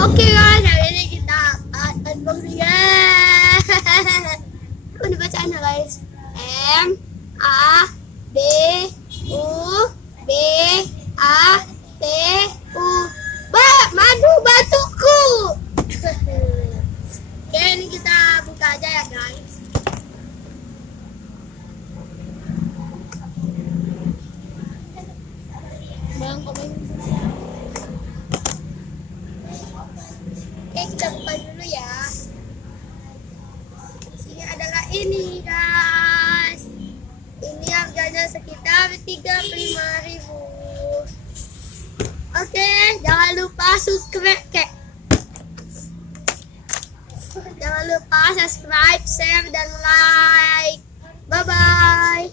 Oke guys, hari ini kita unboxing ya. Ini bacaannya guys. M A B U B A T U. Madu batuku. Oke, ini kita buka aja ya guys. Bang, komen. Oke, kita buka dulu ya. Ini adalah ini guys. Ini harganya sekitar 35.000. Oke, jangan lupa subscribe. Jangan lupa subscribe, share, dan like. Bye bye.